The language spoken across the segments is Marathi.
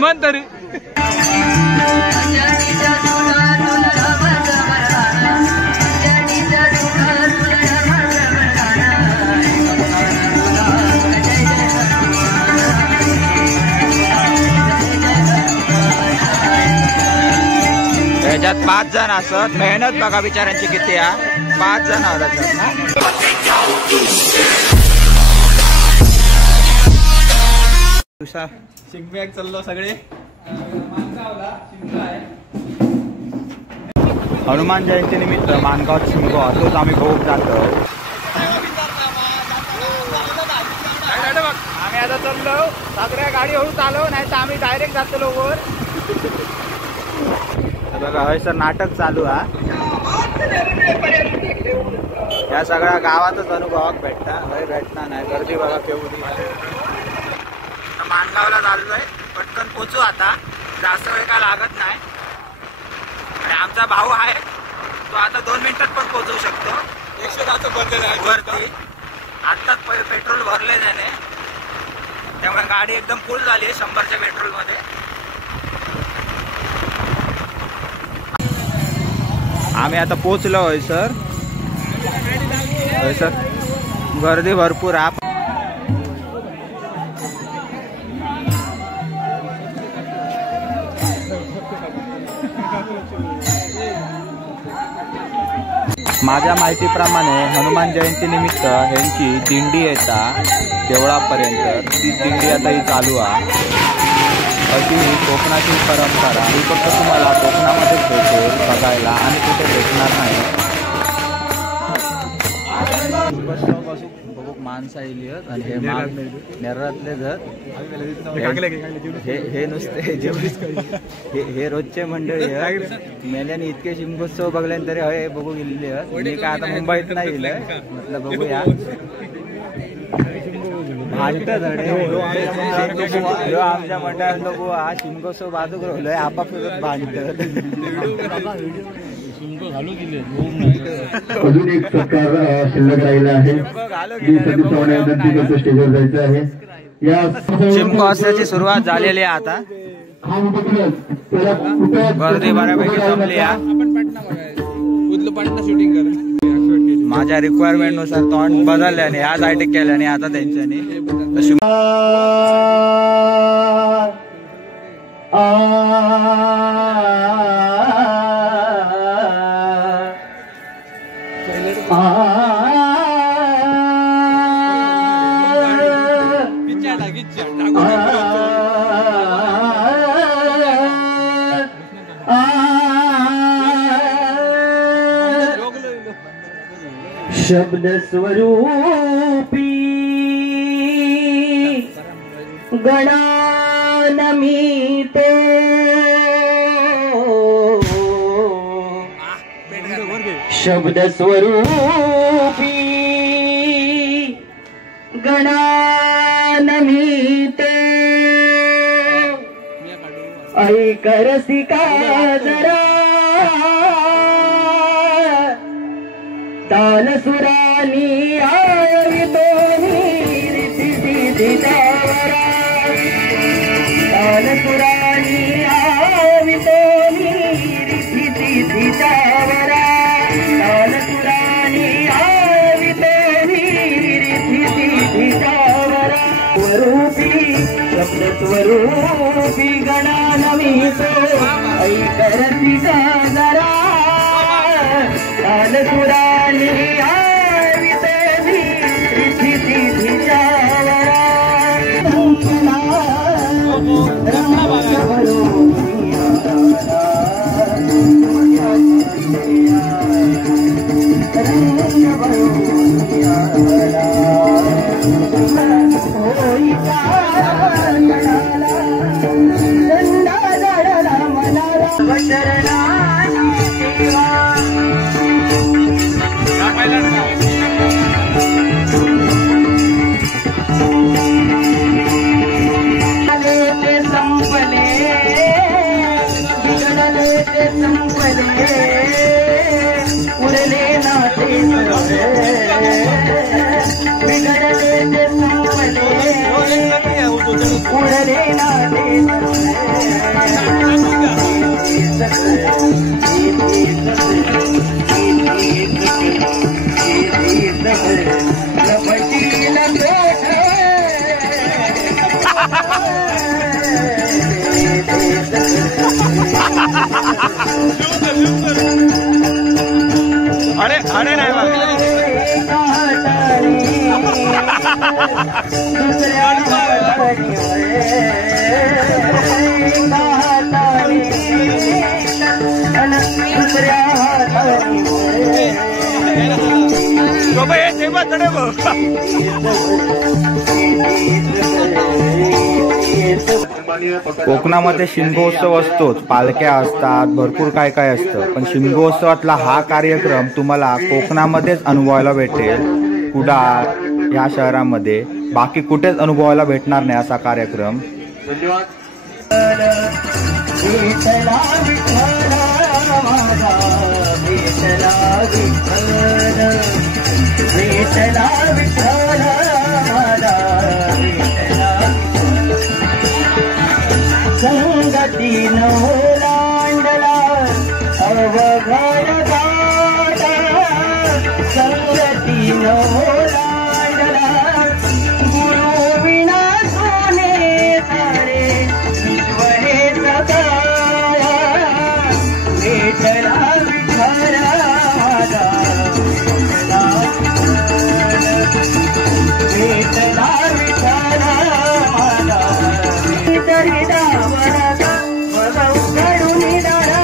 मन तरी त्याच्यात 5 जण असत. मेहनत बघा बिचाऱ्यांची किती आहे. 5 जण होतात. शिंगम्याक चाललो सगळे. हनुमान जयंती निमित्त मानगाव शिमगो तोच आम्ही खूप जातो. आम्ही आता चाललो. सगळ्या गाडी हळू चालव, नाही तर आम्ही डायरेक्ट जातो वर. बघा हय सर नाटक चालू आहे. या सगळ्या गावातच अनुभवाक भेटता. हय भेटणार नाही. गर्दी बघा केवढी. मानगावला चाललोय. पटकन पोचू आता. जास्त वेळ काय लागत नाही. आणि आमचा भाऊ आहे तो आता 2 मिनिटात पण पोहोचू शकतो. 110 भरलेलं आहे वरती. आत्ताच पेट्रोल भरले त्याने, त्यामुळे गाडी एकदम फुल झाली आहे 100च्या पेट्रोल मध्ये. आम्ही आता पोचलो होय सर. होय सर गर्दी भरपूर आहे. माझ्या माहितीप्रमाणे हनुमान जयंती निमित्त ह्यांची दिंडी येता देवळापर्यंत. ती दिंडी आता ही चालू आहे. अशी ही कोकणातील परंपरा. ही फक्त तुम्हाला कोकणामध्येच भेटेल बघायला आणि कुठे भेटणार नाही. बघू माणसं येईल आणि हे नेरळातले जर हे नुसते हे रोजचे मंडळी मेल्याने इतके शिमगोत्सव बघल्याने तरी हय बघू गेलेले. मी काय आता मुंबईत नाही गेलं म्हटलं बघूया. भांडत आमच्या मंडळात बघू हा शिमगोत्सव बाजूक राहिलोय. आपापसात भांडत. अजून एक सत्कार शिल्लक राहिला आहे. स्टेजवर जायचं आहे. या शिमगोत्सवाची सुरुवात झालेली आहे आता. गर्दी बऱ्यापैकी जमली आहे. शूटिंग कर. माझ्या रिक्वायरमेंट नुसार तोंड बदलल्याने आज आयटेक केल्याने आता त्यांच्यानी शब्द स्वरूपी गणानमितो शब्द स्वरूपी गणानमितो ऐक रसिका जरा ताल सुरानी आवितो निरितिवरा ताल सुरानी आवितो निरितिवरा ताल सुरानी आवितो निरितिवरा स्वरूपी शब्द स्वरूपी गणानमितो ऐक रसिका जरा ताल सुरानी आवितो निरितिवरा शरणानी सेवा अरे अरे नाही कोकणामध्ये शिमगोत्सव असतोच, पालख्या असतात, भरपूर काय काय असतं, पण शिमगोत्सवातला हा कार्यक्रम तुम्हाला कोकणामध्येच अनुभवायला भेटेल. कुडाळ या शहरामध्ये बाकी कुठेच अनुभवायला भेटणार नाही असा कार्यक्रम. संगती नवलांडला अवघड गाडा, संगती नवलांडला गुरु विना सोने सारे विश्व हे सकाळा. विठला विठला माझा विठला विठला माझा तरी दावरा करुणी दारा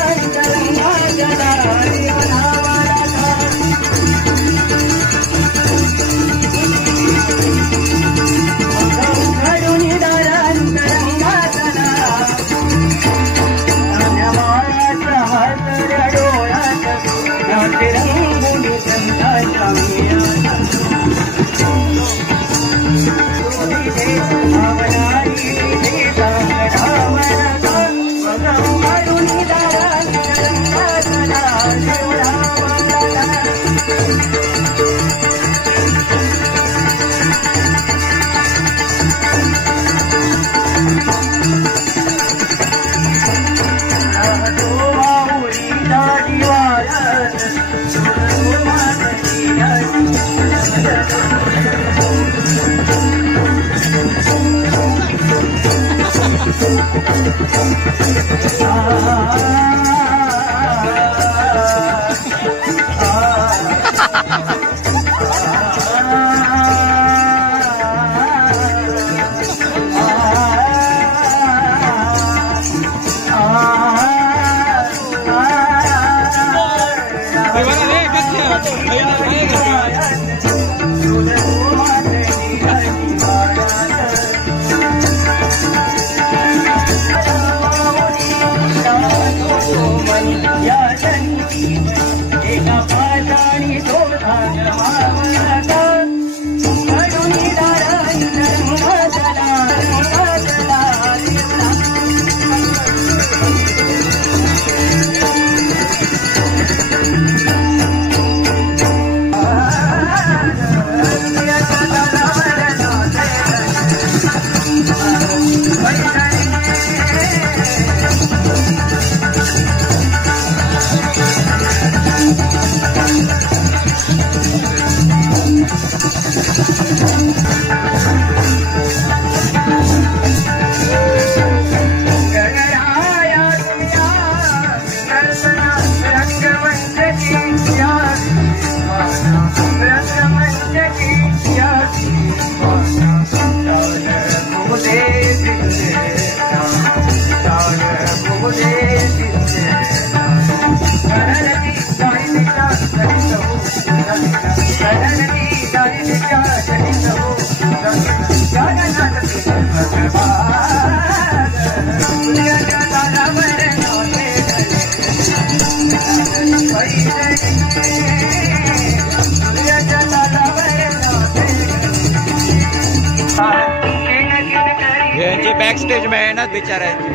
यांची बॅक स्टेज मेहनत बिचारायची.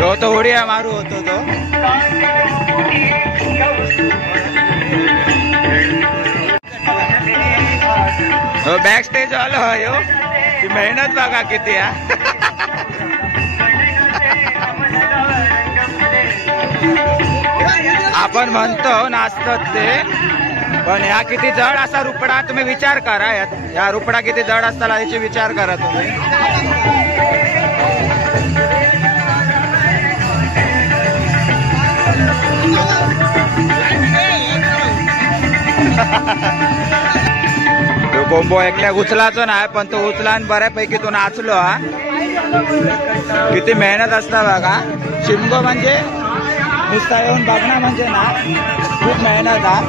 हो तो उड्या मारू होतो तो बॅक स्टेज आलो हो ती मेहनत बघा किती आहे. आपण म्हणतो नाचतात ते, पण ह्या किती जड असा रुपडा तुम्ही विचार करा. या रुपडा किती जड असताना याची विचार करा तुम्ही. तो कोंबो एकट्या उचलाचो नाही, पण तो उचलान बऱ्यापैकी तो नाचलो हा. किती मेहनत असता बघा. शिमगो म्हणजे नुसता येऊन बघणं म्हणजे ना, खूप मेहनत हा.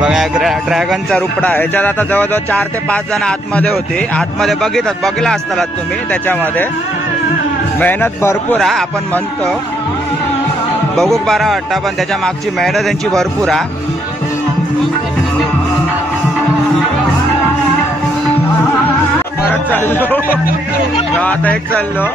बघा ड्रॅगनचा रुपडा ह्याच्यात आता जवळजवळ 4 ते 5 जण आतमध्ये होते. आतमध्ये बघितला असताना तुम्ही. त्याच्यामध्ये मेहनत भरपूर आहे. आपण म्हणतो बघूक बरा वाटता, पण त्याच्या मागची मेहनत यांची भरपूर आहे. परत चाललो आता एक चाललो.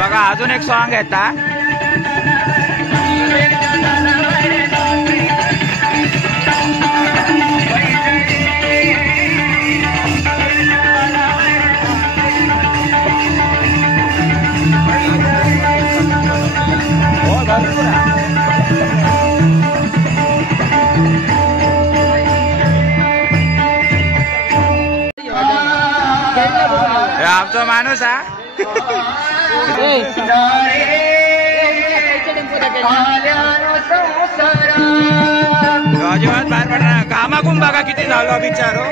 बघा अजून एक सॉन्ग येता. आमचा माणूस हा. अजिबात बाहेर पडणार. कामाकून बघा किती झालो बिचारो.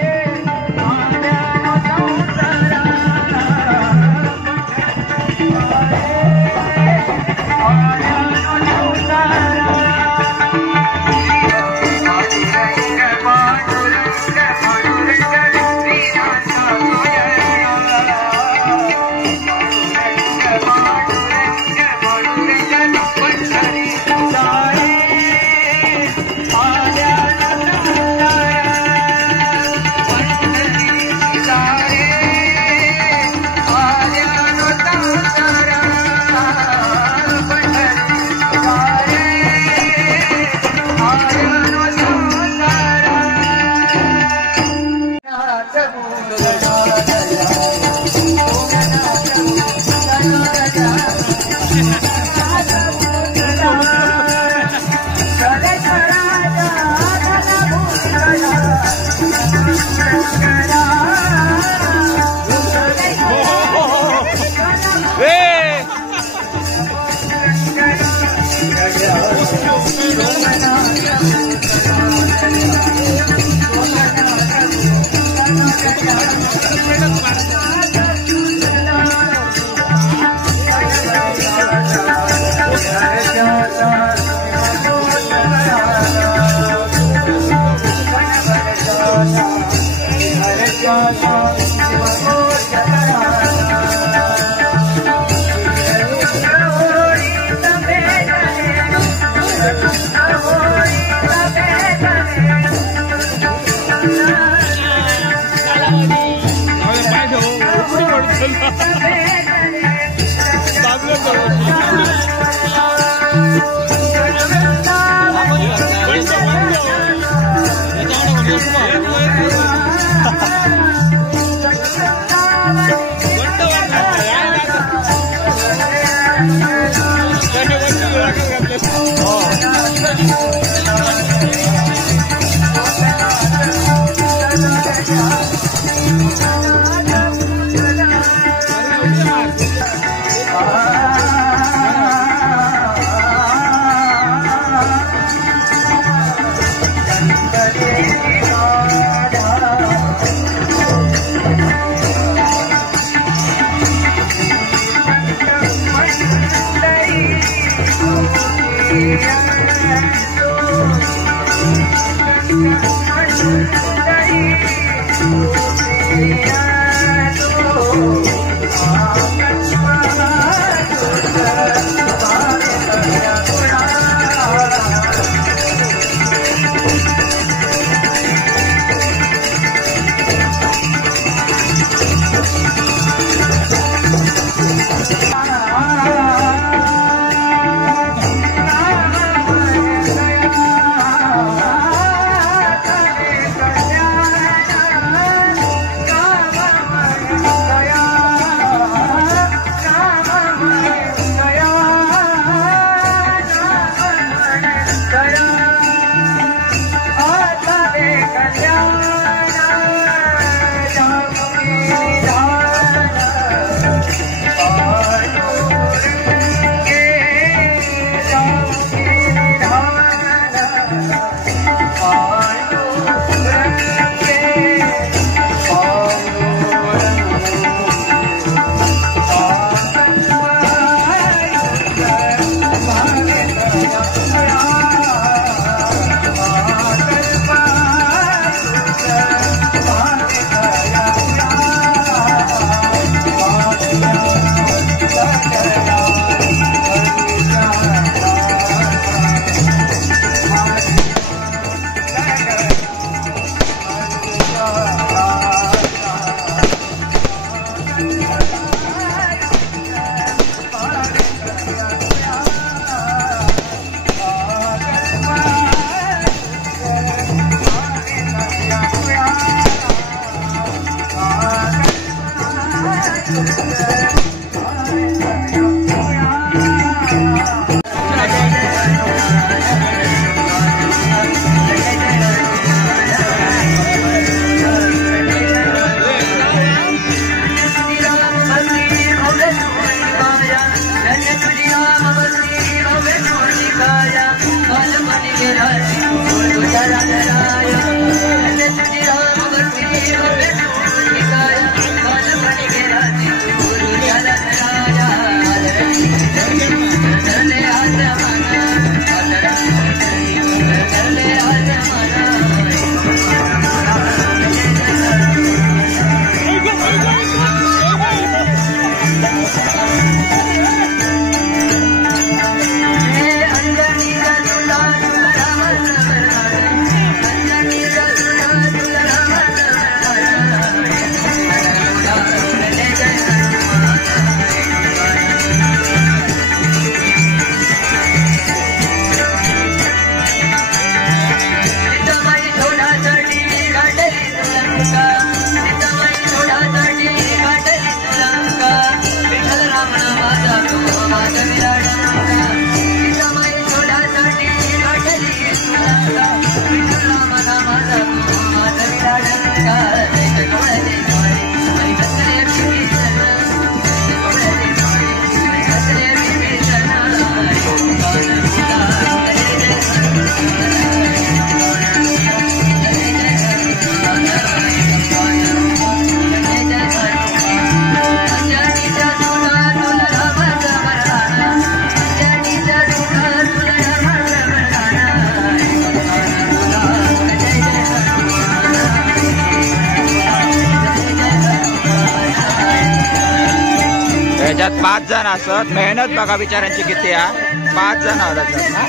त्याच्यात 5 जण असत. मेहनत बघा बिचाऱ्यांची किती आहे. 5 जण असतात ना.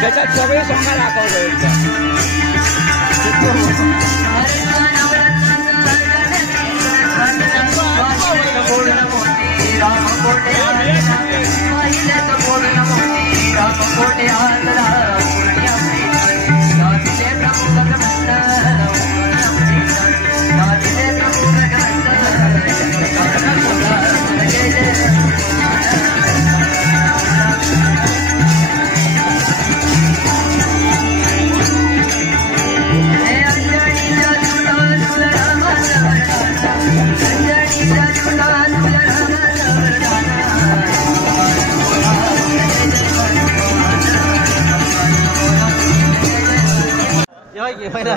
त्याच्यात सगळे सोंगा दाखवले.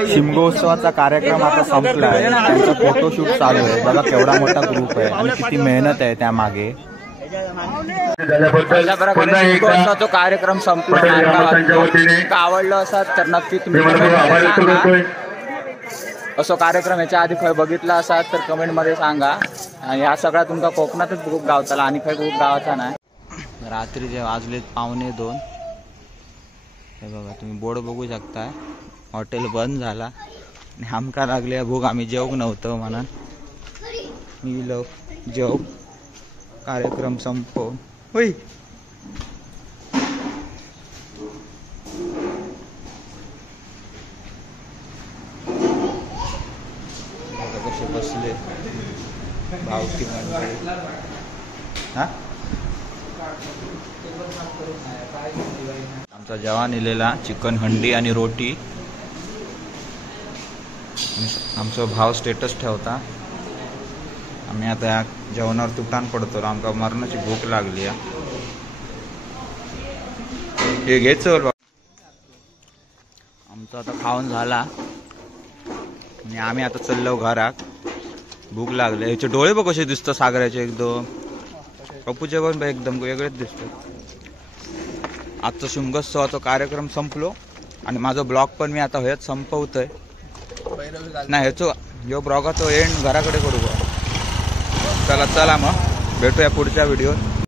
शिमगोत्सवाचा कार्यक्रम आता संपलाय. त्यांचा फोटोशूट चालू आहे. बघा केवढा मोठा ग्रुप आहे आणि किती मेहनत आहे त्यामागे. तो कार्यक्रम संपला. आवडलं असाल तर नक्की तुम्ही असो कार्यक्रम याच्या आधी खंय बघितला असाल तर कमेंट मध्ये सांगा. आणि हा सगळा तुमचा कोकणातच ग्रुप गावताला आणि खंय ग्रुप गावाचा नाही. रात्रीचे वाजलेत 1:45. हे बघा तुम्ही बोर्ड बघू शकता. हॉटेल बंद झाला आणि आमका लागली भूक. आम्ही जेवूक नव्हतं म्हणून मी जेव कार्यक्रम संपव. होय कसे बसले भावकी म्हणजे हा. आमचा जेवण इलेला चिकन हंडी आणि रोटी. आमचा भाव स्टेटस ठेवता. आम्ही आता जेवणावर तुटान पडतो. आमका मरणाची भूक लागली. हे घे चल. आमचा आता खाऊन झाला आणि आम्ही आता चाललो घरात. भूक लागली. याचे डोळे बघ कसे दिसतात सागराचे एकदम. पप्पूचे पण एकदम वेगळेच दिसतात. आजचा शिमगोत्सवाचा कार्यक्रम संपलो आणि माझा ब्लॉग पण मी आता हेच संपवतोय. नाही ह्याचो जो ब्लॉगाचो एंड घराकडे करू. चला मग भेटूया पुढच्या व्हिडिओत.